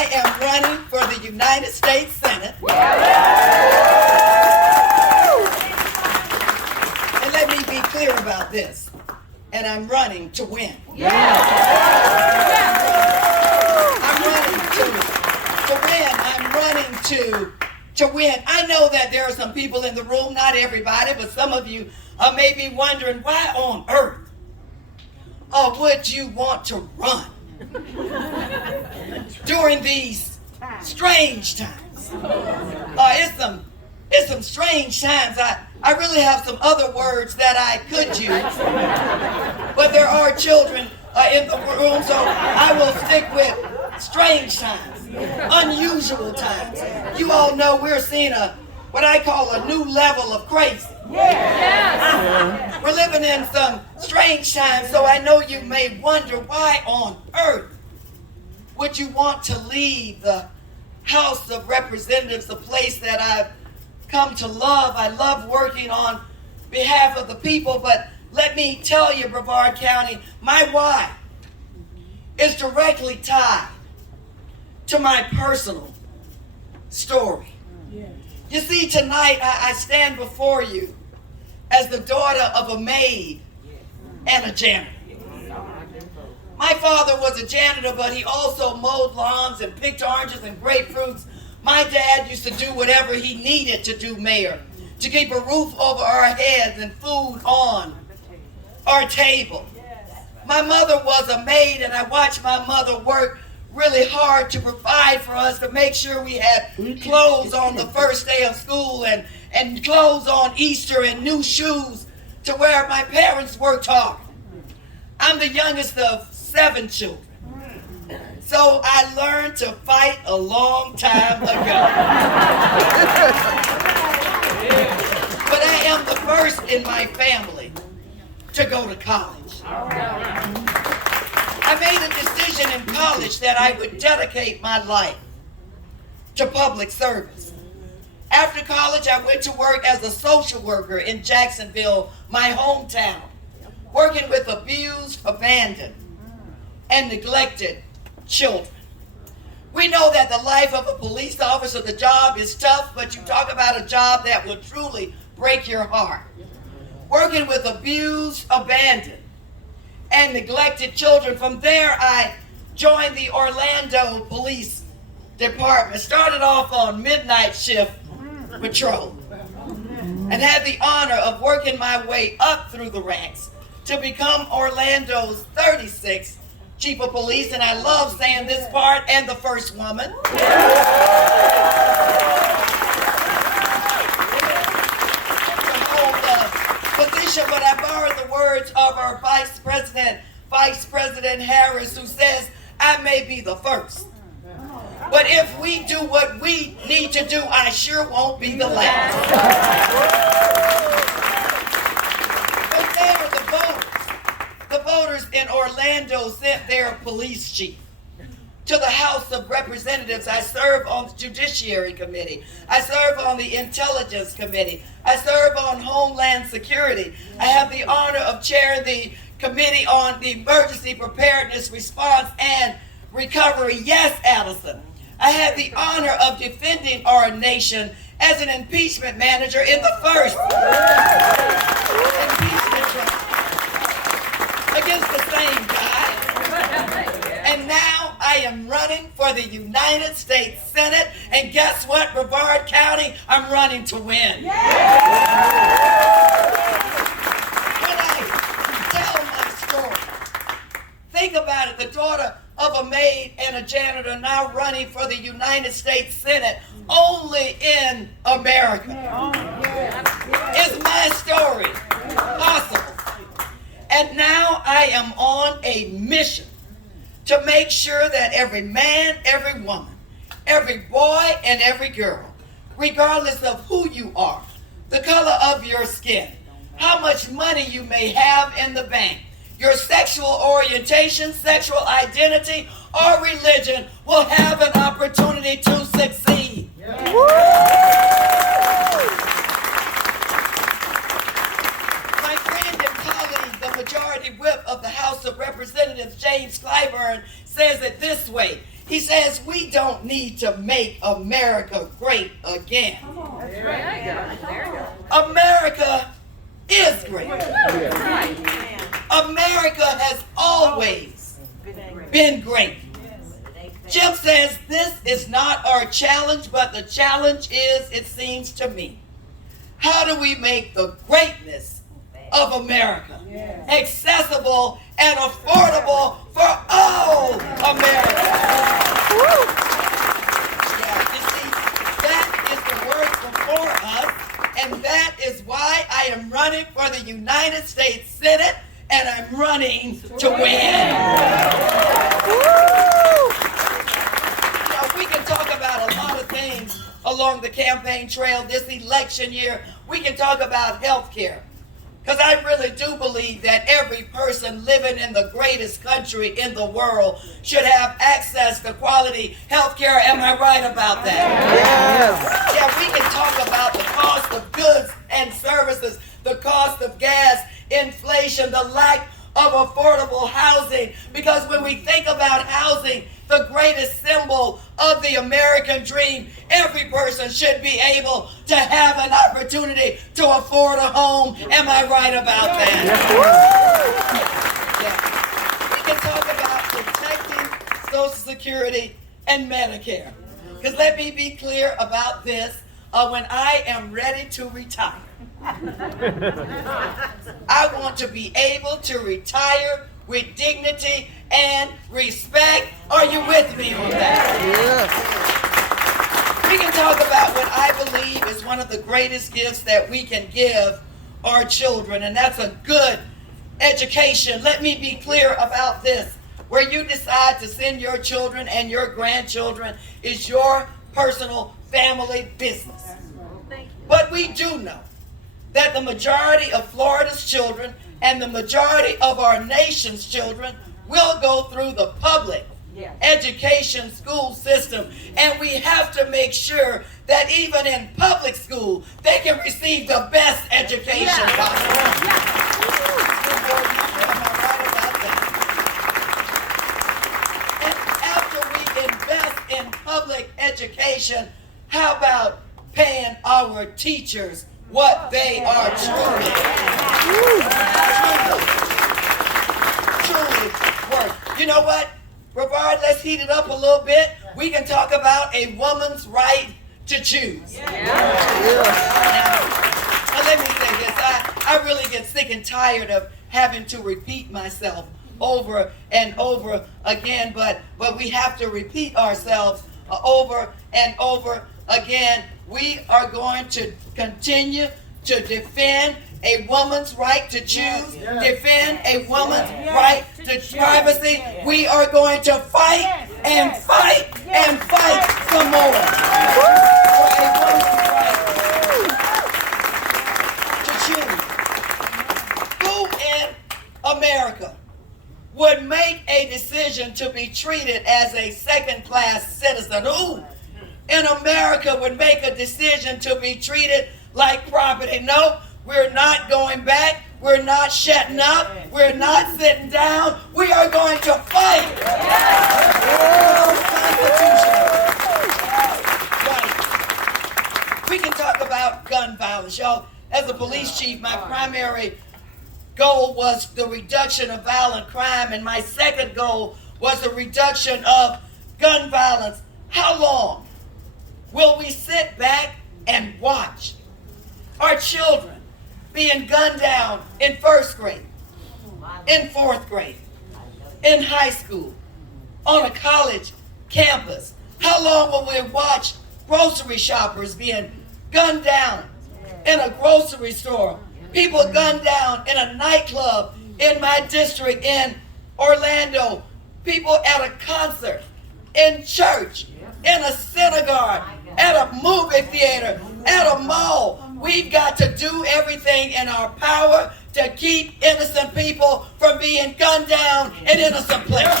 I am running for the United States Senate. And let me be clear about this. And I'm running to win. I'm running to win. I'm running to win. I know that there are some people in the room, not everybody, but some of you may be wondering, why on earth would you want to run during these strange times? It's some strange times. I really have some other words that I could use, but there are children in the room, so I will stick with strange times, unusual times. You all know we're seeing what I call a new level of crazy. We're living in some strange times, so I know you may wonder, why on earth would you want to leave the House of Representatives, a place that I've come to love? I love working on behalf of the people, but let me tell you, Brevard County, my why is directly tied to my personal story. You see, tonight I stand before you as the daughter of a maid and a janitor. My father was a janitor, but he also mowed lawns and picked oranges and grapefruits. My dad used to do whatever he needed to do, Mayor, to keep a roof over our heads and food on our table. My mother was a maid, and I watched my mother work really hard to provide for us, to make sure we had clothes on the first day of school and clothes on Easter and new shoes to wear. My parents worked hard. I'm the youngest of 7 children. So I learned to fight a long time ago. But I am the first in my family to go to college. I made a decision in college that I would dedicate my life to public service. After college, I went to work as a social worker in Jacksonville, my hometown, working with abused, abandoned, and neglected children. We know that the life of a police officer, the job is tough, but you talk about a job that will truly break your heart. Working with abused, abandoned, and neglected children. From there, I joined the Orlando Police Department. Started off on midnight shift patrol and had the honor of working my way up through the ranks to become Orlando's 36th Chief of Police, and I love saying this part, and the first woman. Position, but I borrowed the words of our Vice President Harris, who says, I may be the first, but if we do what we need to do, I sure won't be the last. But there, the voters in Orlando sent their police chief to the House of Representatives. I serve on the Judiciary Committee. I serve on the Intelligence Committee. I serve on Homeland Security. I have the honor of chairing the Committee on the Emergency Preparedness, Response, and Recovery. Yes, Addison. I had the honor of defending our nation as an impeachment manager in the first impeachment trial against the same guy. And now I am running for the United States Senate, and guess what, Brevard County? I'm running to win. When I tell my story, think about it, the daughter of a maid and a janitor now running for the United States Senate, only in America. Is my story possible? And now I am on a mission to make sure that every man, every woman, every boy, and every girl, regardless of who you are, the color of your skin, how much money you may have in the bank, your sexual orientation, sexual identity, or religion, will have an opportunity to succeed. My friend and colleague, the Majority Whip of the House of Representatives, James Clyburn, says it this way. He says we don't need to make America great again. America is great. America has always been great. Jim says this is not our challenge, but the challenge is, it seems to me, how do we make the greatness of America accessible and affordable for all Americans? Yeah, you see, that is the work before us, and that is why I am running for the United States Senate, and I'm running to win. We can talk about a lot of things along the campaign trail this election year. We can talk about health care, because I really do believe that every person living in the greatest country in the world should have access to quality health care. Am I right about that? Yes. Yeah, we can talk about the cost of goods and services, the cost of gas, inflation, the lack of affordable housing, because when we think about housing, the greatest symbol of the American dream, every person should be able to have an opportunity to afford a home. Am I right about that? Yeah. We can talk about protecting Social Security and Medicare, because let me be clear about this. When I am ready to retire, I want to be able to retire with dignity and respect. Are you with me on that? Yeah. We can talk about what I believe is one of the greatest gifts that we can give our children, and that's a good education. Let me be clear about this. Where you decide to send your children and your grandchildren is your personal family business. But we do know that the majority of Florida's children and the majority of our nation's children will go through the public education school system. And we have to make sure that even in public school, they can receive the best education possible. And after we invest in public education, how about paying our teachers what they are truly worth? You know what? Brevard, let's heat it up a little bit. We can talk about a woman's right to choose. Now, let me say this. I really get sick and tired of having to repeat myself over and over again, but we have to repeat ourselves over and over again. We are going to continue to defend a woman's right to choose, defend a woman's right to privacy. We are going to fight and fight and fight some more for a woman's right to choose. Who in America would make a decision to be treated as a second-class citizen? Who in America would make a decision to be treated like property? No, we're not going back. We're not shutting up. We're not sitting down. We are going to fight for those constitutional rights. We can talk about gun violence. Y'all, as a police chief, my primary goal was the reduction of violent crime, and my second goal was the reduction of gun violence. How long will we sit back and watch our children being gunned down in first grade, in fourth grade, in high school, on a college campus? How long will we watch grocery shoppers being gunned down in a grocery store, people gunned down in a nightclub in my district in Orlando, people at a concert, in church, in a synagogue, at a movie theater, at a mall? We've got to do everything in our power to keep innocent people from being gunned down in innocent places.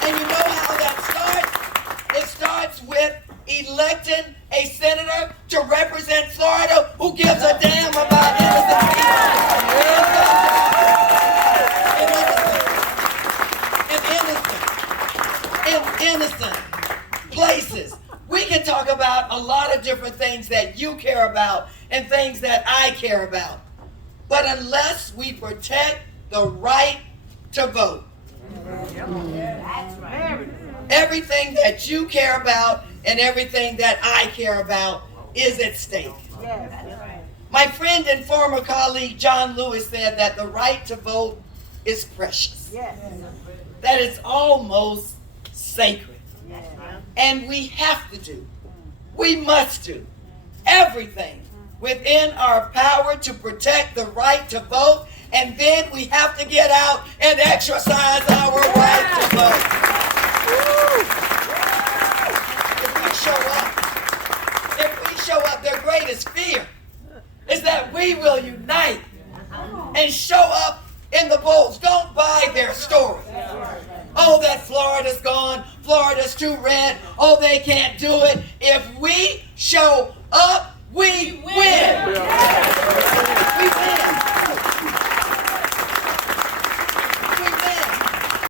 And you know how that starts? It starts with electing a senator to represent Florida who gives a damn about innocent people. things that you care about and things that I care about. But unless we protect the right to vote, everything that you care about and everything that I care about is at stake. My friend and former colleague John Lewis said that the right to vote is precious. That it's almost sacred. And we have to do, we must do everything within our power to protect the right to vote, and then we have to get out and exercise our right to vote. If we show up, their greatest fear is that we will unite and show up in the polls. Don't buy their story. Oh, that Florida's gone. Florida's too red. Oh, they can't do it. If we show up, we win.